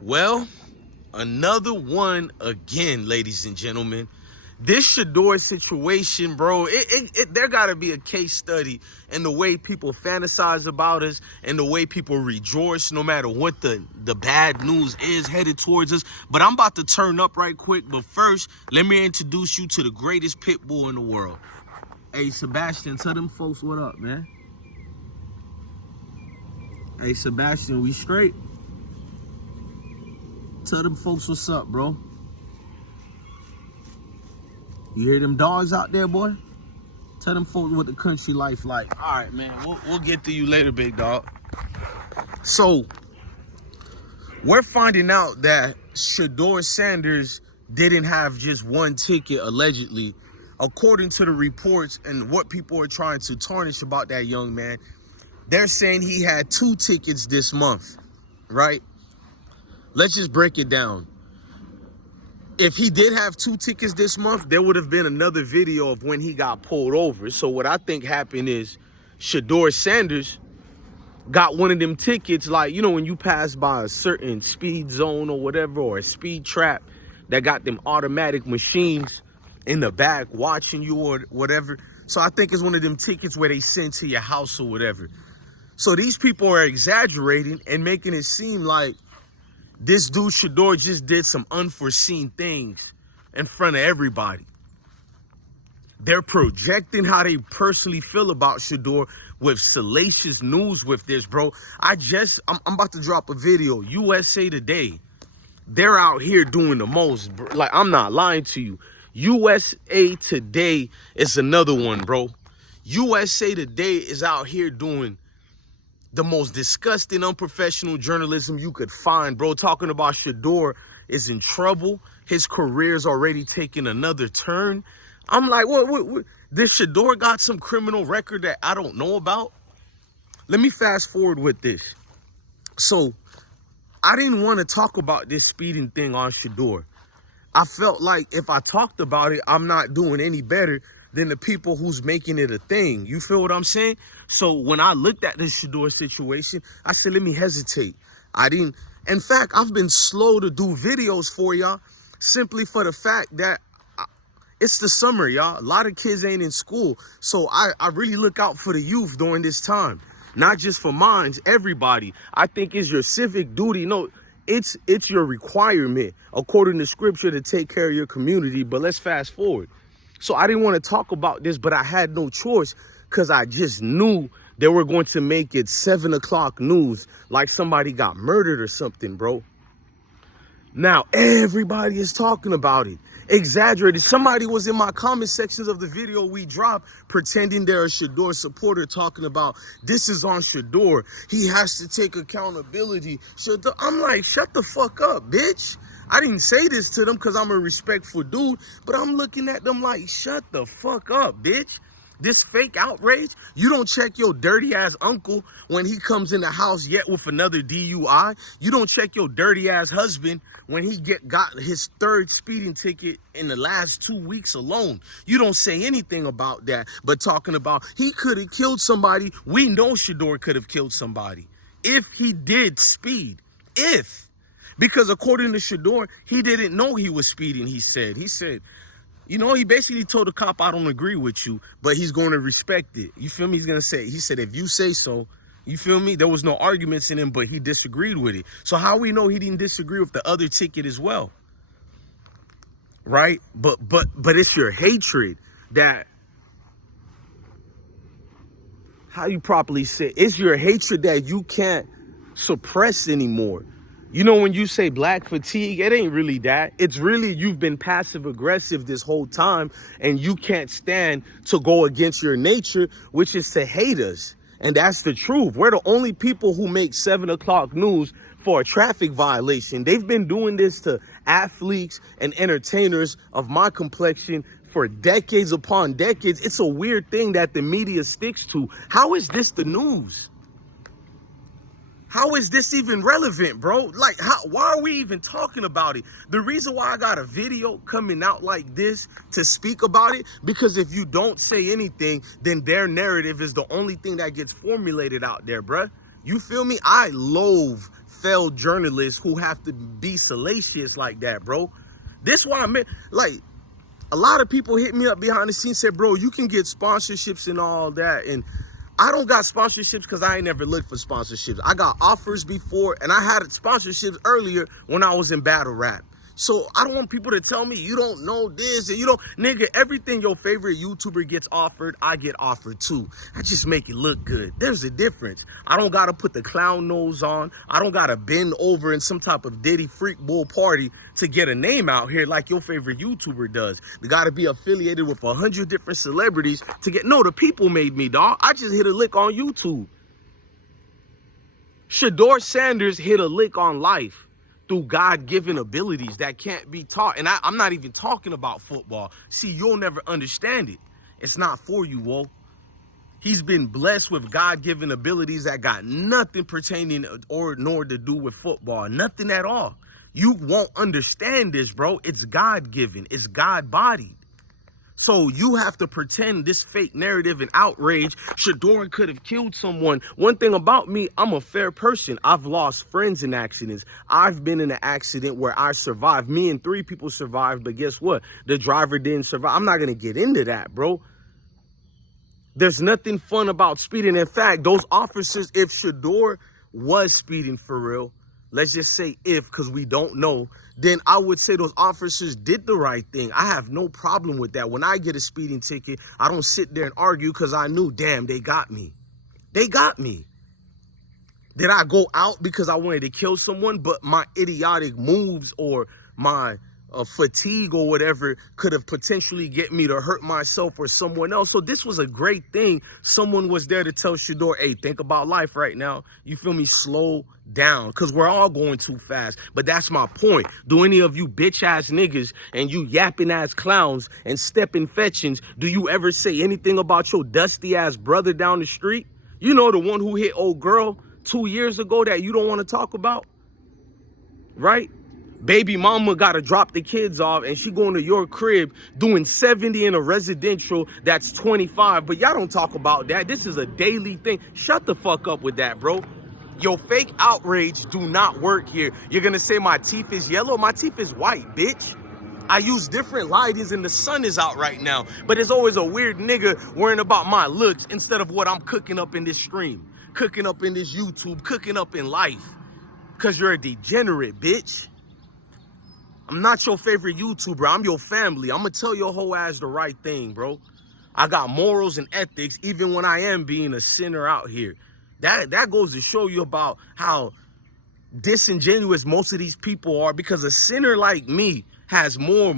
Well, another one again, ladies and gentlemen. This Shedeur situation, bro, there gotta be a case study in the way people fantasize about us and the way people rejoice no matter what the bad news is headed towards us. But I'm about to turn up right quick. But first, let me introduce you to the greatest pit bull in the world. Hey, Sebastian, tell them folks what up, man. Hey, Sebastian, we straight? Tell them folks what's up, bro. You hear them dogs out there, boy? Tell them folks what the country life like. All right, man. We'll get to you later, big dog. So, we're finding out that Shedeur Sanders didn't have just one ticket, allegedly. According to the reports and what people are trying to tarnish about that young man, they're saying he had 2 tickets this month, right? Let's just break it down. If he did have 2 tickets this month, there would have been another video of when he got pulled over. So what I think happened is Shedeur Sanders got one of them tickets, like, you know, when you pass by a certain speed zone or whatever, or a speed trap that got them automatic machines in the back watching you or whatever. So I think it's one of them tickets where they send to your house or whatever. So these people are exaggerating and making it seem like this dude Shedeur just did some unforeseen things in front of everybody. They're projecting how they personally feel about Shedeur with salacious news with this, bro. I'm about to drop a video. USA Today, they're out here doing the most, bro. Like, I'm not lying to you. USA Today is another one, bro. USA Today is out here doing the most disgusting, unprofessional journalism you could find, bro. Talking about Shedeur is in trouble. His career's already taking another turn. I'm like, what? This Shedeur got some criminal record that I don't know about? Let me fast forward with this. So, I didn't want to talk about this speeding thing on Shedeur. I felt like if I talked about it, I'm not doing any better than the people who's making it a thing. You feel what I'm saying? So when I looked at this Shedeur situation, I said, let me hesitate. In fact, I've been slow to do videos for y'all simply for the fact that it's the summer, y'all. A lot of kids ain't in school. So I really look out for the youth during this time. Not just for mine, everybody. I think it's your civic duty. No, it's your requirement, according to scripture, to take care of your community. But let's fast forward. So I didn't want to talk about this, but I had no choice because I just knew they were going to make it 7 o'clock news like somebody got murdered or something, bro. Now, everybody is talking about it. Exaggerated. Somebody was in my comment sections of the video we dropped pretending they're a Shedeur supporter talking about this is on Shedeur. He has to take accountability. I'm like, shut the fuck up, bitch. I didn't say this to them because I'm a respectful dude, but I'm looking at them like, shut the fuck up, bitch. This fake outrage. You don't check your dirty ass uncle when he comes in the house yet with another DUI. You don't check your dirty ass husband when he got his 3rd speeding ticket in the last 2 weeks alone. You don't say anything about that, but talking about he could have killed somebody. We know Shedeur could have killed somebody if he did speed. Because according to Shedeur, he didn't know he was speeding, he said. You know, he basically told the cop, I don't agree with you, but he's going to respect it. You feel me? He said, if you say so, you feel me? There was no arguments in him, but he disagreed with it. So how we know he didn't disagree with the other ticket as well? Right? But it's your hatred that, how you properly say, it's your hatred that you can't suppress anymore. You know, when you say black fatigue, it ain't really that. It's really you've been passive aggressive this whole time and you can't stand to go against your nature, which is to hate us. And that's the truth. We're the only people who make 7 o'clock news for a traffic violation. They've been doing this to athletes and entertainers of my complexion for decades upon decades. It's a weird thing that the media sticks to. How is this the news? How is this even relevant, bro? Like, why are we even talking about it? The reason why I got a video coming out like this to speak about it, because if you don't say anything, then their narrative is the only thing that gets formulated out there, bruh. You feel me? I loathe failed journalists who have to be salacious like that, bro. This why I meant, like, a lot of people hit me up behind the scenes, said, bro, you can get sponsorships and all that. And I don't got sponsorships because I ain't never looked for sponsorships. I got offers before, and I had sponsorships earlier when I was in battle rap. So I don't want people to tell me you don't know this and you don't, nigga, everything your favorite YouTuber gets offered, I get offered too. I just make it look good. There's a difference. I don't got to put the clown nose on. I don't got to bend over in some type of Diddy freak bull party to get a name out here like your favorite YouTuber does. They got to be affiliated with 100 different celebrities to get, no, the people made me, dog. I just hit a lick on YouTube. Shedeur Sanders hit a lick on life through God-given abilities that can't be taught. And I'm not even talking about football. See, you'll never understand it. It's not for you, whoa. He's been blessed with God-given abilities that got nothing pertaining or nor to do with football. Nothing at all. You won't understand this, bro. It's God-given. It's God-bodied. So you have to pretend this fake narrative and outrage. Shedeur could have killed someone. One thing about me, I'm a fair person. I've lost friends in accidents. I've been in an accident where I survived. Me and 3 people survived, but guess what? The driver didn't survive. I'm not going to get into that, bro. There's nothing fun about speeding. In fact, those officers, if Shedeur was speeding for real, let's just say if, because we don't know, then I would say those officers did the right thing. I have no problem with that. When I get a speeding ticket, I don't sit there and argue because I knew, damn, they got me. They got me. Did I go out because I wanted to kill someone, but my idiotic moves or my fatigue or whatever could have potentially get me to hurt myself or someone else? So this was a great thing. Someone was there to tell Shedeur, hey, think about life right now. You feel me? Slow down, because we're all going too fast. But that's my point. Do any of you bitch ass niggas and you yapping ass clowns and stepping fetchings, do you ever say anything about your dusty ass brother down the street? You know, the one who hit old girl 2 years ago that you don't want to talk about, right? Baby mama got to drop the kids off and she going to your crib doing 70 in a residential that's 25. But y'all don't talk about that. This is a daily thing. Shut the fuck up with that, bro. Your fake outrage do not work here. You're going to say my teeth is yellow? My teeth is white, bitch. I use different lightings and the sun is out right now. But there's always a weird nigga worrying about my looks instead of what I'm cooking up in this stream, cooking up in this YouTube, cooking up in life. Because you're a degenerate, bitch. I'm not your favorite YouTuber. I'm your family. I'm going to tell your whole ass the right thing, bro. I got morals and ethics even when I am being a sinner out here. That goes to show you about how disingenuous most of these people are, because a sinner like me has more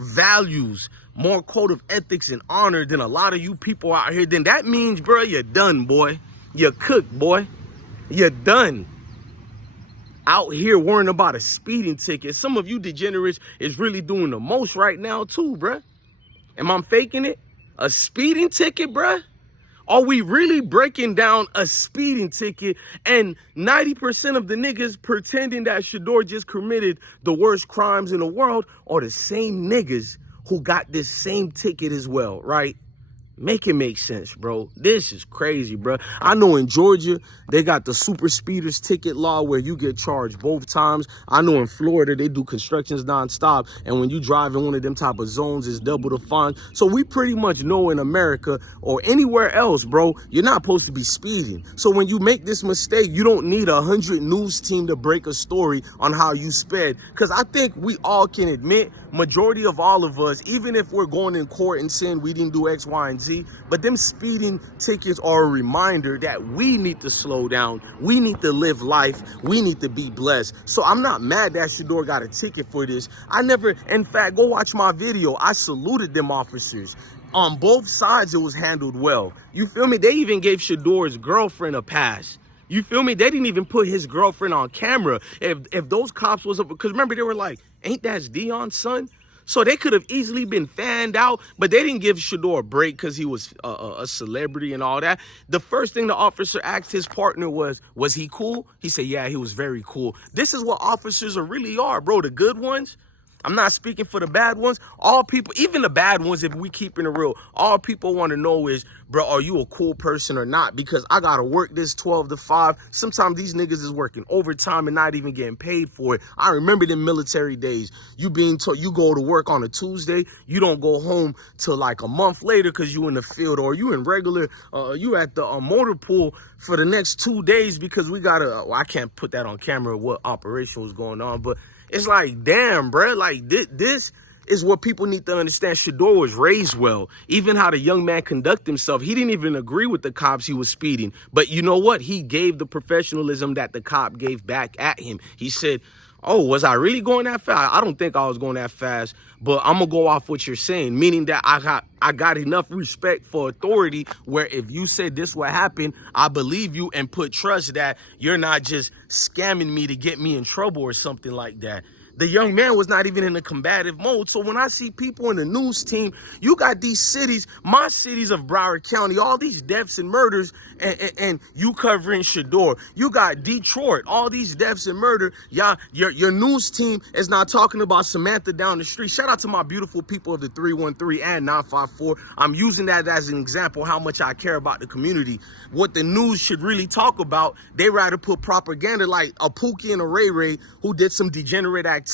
values, more code of ethics and honor than a lot of you people out here. Then that means, bro, you're done, boy. You're cooked, boy. You're done. Out here worrying about a speeding ticket. Some of you degenerates is really doing the most right now too, bruh. Am I faking it? A speeding ticket, bruh? Are we really breaking down a speeding ticket and 90% of the niggas pretending that Shedeur just committed the worst crimes in the world are the same niggas who got this same ticket as well, right? Make it make sense, bro. This is crazy, bro. I know in Georgia, they got the super speeders ticket law where you get charged both times. I know in Florida, they do constructions nonstop. And when you drive in one of them type of zones, it's double the fine. So we pretty much know in America or anywhere else, bro, you're not supposed to be speeding. So when you make this mistake, you don't need 100 news team to break a story on how you sped. Because I think we all can admit, majority of all of us, even if we're going in court and saying we didn't do X, Y, and Z, but them speeding tickets are a reminder that we need to slow down. We need to live life. We need to be blessed. So I'm not mad that Shedeur got a ticket for this. I never, in fact, go watch my video. I saluted them officers. On both sides, it was handled well. You feel me? They even gave Shedeur's girlfriend a pass. You feel me? They didn't even put his girlfriend on camera. If those cops was up, because remember, they were like, ain't that Dion's son? So they could have easily been fanned out, but they didn't give Shedeur a break because he was a celebrity and all that. The first thing the officer asked his partner was he cool? He said, yeah, he was very cool. This is what officers really are, bro. The good ones, I'm not speaking for the bad ones. All people, even the bad ones, if we keeping it real, all people want to know is, bro, are you a cool person or not? Because I got to work this 12 to 5. Sometimes these niggas is working overtime and not even getting paid for it. I remember the military days. You being told you go to work on a Tuesday, you don't go home till like a month later because you in the field, or you in regular, you at the motor pool for the next 2 days because we got to, well, I can't put that on camera what operation was going on, but it's like, damn, bro, like this is what people need to understand. Shedeur was raised well. Even how the young man conducted himself, he didn't even agree with the cops he was speeding. But you know what? He gave the professionalism that the cop gave back at him. He said, oh, was I really going that fast? I don't think I was going that fast, but I'm gonna go off what you're saying, meaning that I got enough respect for authority where if you said this what happened, I believe you and put trust that you're not just scamming me to get me in trouble or something like that. The young man was not even in a combative mode. So when I see people in the news team, you got these cities, my cities of Broward County, all these deaths and murders, and you covering Shedeur. You got Detroit, all these deaths and murder. Y'all, your news team is not talking about Samantha down the street. Shout out to my beautiful people of the 313 and 954. I'm using that as an example how much I care about the community. What the news should really talk about, they rather put propaganda like a Pookie and a Ray Ray who did some degenerate activity.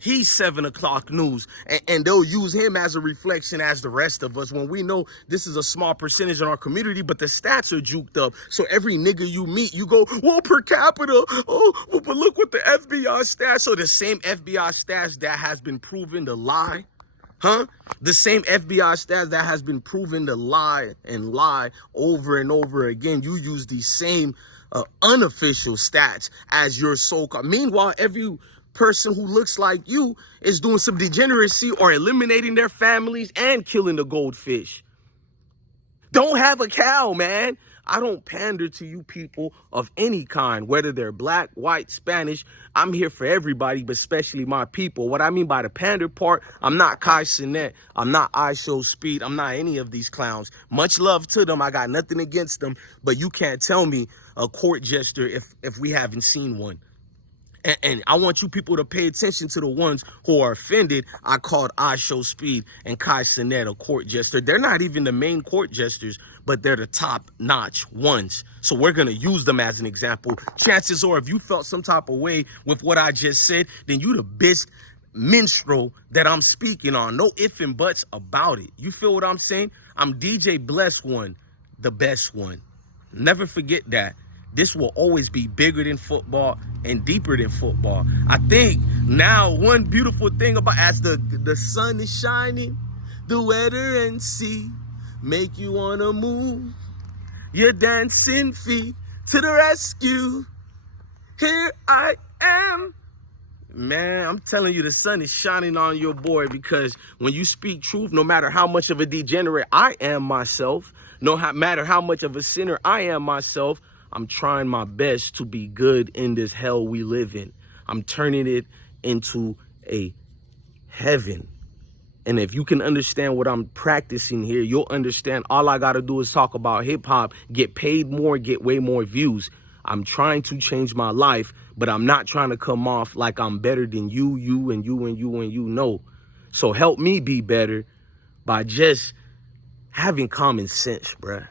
He's 7 o'clock news, and they'll use him as a reflection as the rest of us when we know this is a small percentage in our community, but the stats are juked up. So every nigga you meet, you go, well, per capita, oh, well, but look what the FBI stats. So the same FBI stats that has been proven to lie, huh? The same FBI stats that has been proven to lie and lie over and over again. You use these same unofficial stats as your so-called. Meanwhile, every person who looks like you is doing some degeneracy or eliminating their families and killing the goldfish. Don't have a cow, man. I don't pander to you people of any kind, whether they're black, white, Spanish. I'm here for everybody, but especially my people. What I mean by the pander part, I'm not Kai Cenat. I'm not I Show Speed. I'm not any of these clowns. Much love to them. I got nothing against them, but you can't tell me a court jester if we haven't seen one. And I want you people to pay attention to the ones who are offended. I called I Show Speed and Kai Cenat a court jester. They're not even the main court jesters, but they're the top-notch ones. So we're going to use them as an example. Chances are, if you felt some type of way with what I just said, then you the best minstrel that I'm speaking on. No ifs and buts about it. You feel what I'm saying? I'm DJ Bless One, the best one. Never forget that. This will always be bigger than football and deeper than football. I think now one beautiful thing about as the sun is shining, the weather and sea make you want to move your dancing feet to the rescue. Here I am. Man, I'm telling you, the sun is shining on your boy, because when you speak truth, no matter how much of a degenerate I am myself, no matter how much of a sinner I am myself, I'm trying my best to be good in this hell we live in. I'm turning it into a heaven. And if you can understand what I'm practicing here, you'll understand all I got to do is talk about hip hop, get paid more, get way more views. I'm trying to change my life, but I'm not trying to come off like I'm better than you, and you. No. So help me be better by just having common sense, bruh.